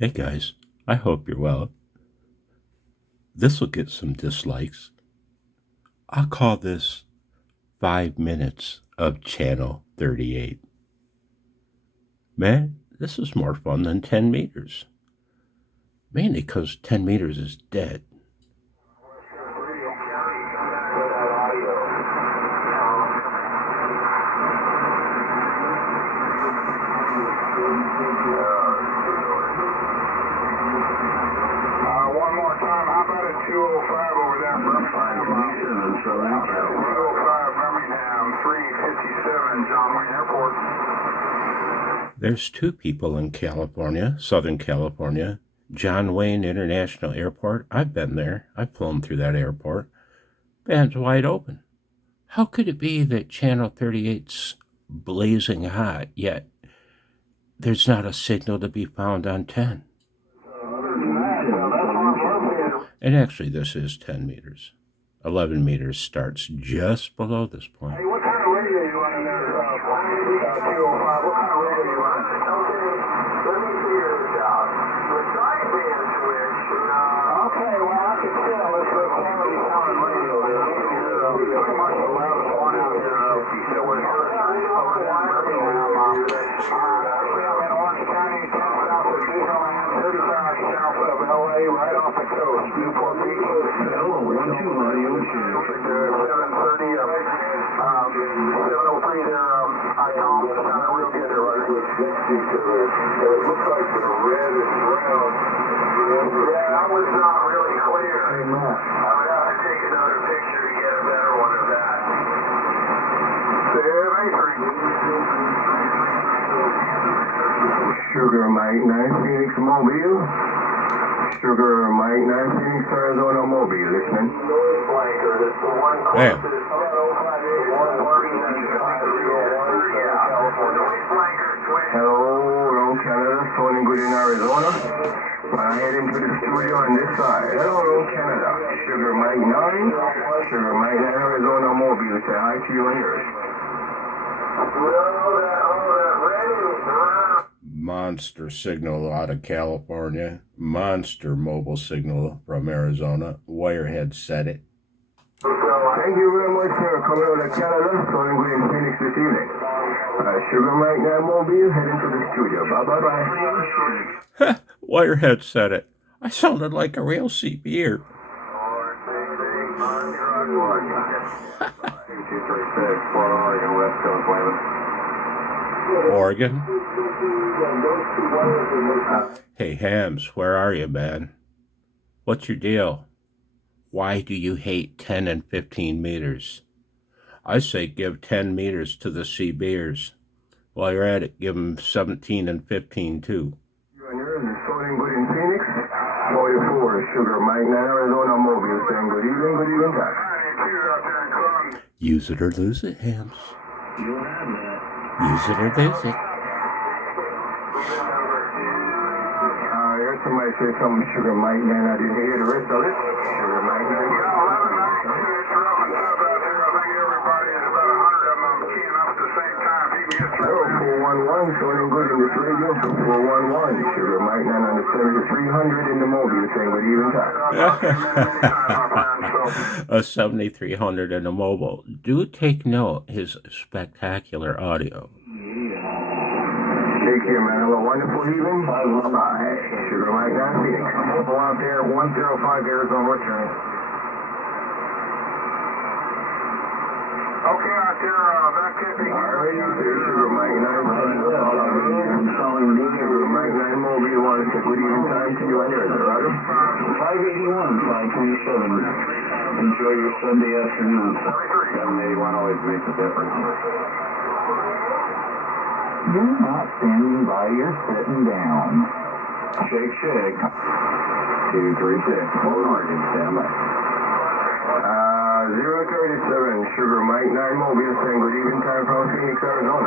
Hey guys, I hope you're well. This will get some dislikes. I'll call this 5 minutes of Channel 38. Man, this is more fun than 10 meters. Mainly because 10 meters is dead. One more time, how about a 205 over there? 205 Birmingham, 357 John Wayne Airport. There's two people in California, Southern California. John Wayne International Airport. I've been there. I've flown through that airport. Band's wide open. How could it be that Channel 38's blazing hot, yet there's not a signal to be found on 10? And actually, this is 10 meters. 11 meters starts just below this point. Hey, what kind of radio are you running there? 205, what kind of radio are you running? Okay, let me figure this out. The sideband switch, okay, well, I can tell it's a quality sounding radio. It's pretty much the loudest one out here. So we're here over there in Birmingham. Actually, I'm in Orange County, 10 south of Disneyland, 35 south of LA, right off the coast, Newport Beach. Hello, 1-2 radio check. 730, 703 there, icon, sounding real good there, right? It looks like the red and brown. Yeah, that was not really clear. I would have to take another picture to get a better one of that. Sugar Mike 9 Phoenix Mobile. Sugar Mike 9 Phoenix Arizona Mobile, listening. Damn. Hello, Round Canada, sounding good in Arizona. I head into the studio on this side. Hello, Round Canada. Sugar Mike 9. Sugar Mike 9 Arizona Mobile. Say hi to you and yours. Monster signal out of California. Monster mobile signal from Arizona. Wirehead said it. Thank you very much for coming out of Canada, sounding good in Phoenix this evening. Sugar Mike 9 Mobile, heading to the studio. Bye-bye-bye. Wirehead said it. I sounded like a real CB'er. Oregon? Hey, Hams, where are you, man? What's your deal? Why do you hate 10 and 15 meters? I say give 10 meters to the CB'ers. While you're at it, give them 17 and 15 too. Sounding good in Phoenix. 44, Sugar Mike 9 Arizona Mobile, saying good evening, time. Use it or lose it, Hams. Use it or lose it. I heard somebody say something, Sugar Mike 9, I didn't hear the rest of it. Sugar Mike 9. Hello, 411, sounding good in this radio for 411. Sugar Mike 9 on the 7300 in the Mobile, saying good evening, time. A 7300 in a mobile. Do take note his spectacular audio. Take care, man. Have a wonderful evening. Bye. Sugar Mike 9 Phoenix. Go out there, 105 Arizona, return. Okay, out there, that can't be. Alright, Sugar Mike 9 Phoenix. Sugar Mike 9 Mobile, want to say good evening time to you and yours, right? 581, 527. Enjoy your Sunday afternoon. 781 always makes a difference. You're not standing by, you're sitting down. Shake, shake. 236. Hold on, stand by. 037, Sugar Mike 9 Mobile, saying good evening time from Phoenix, Arizona.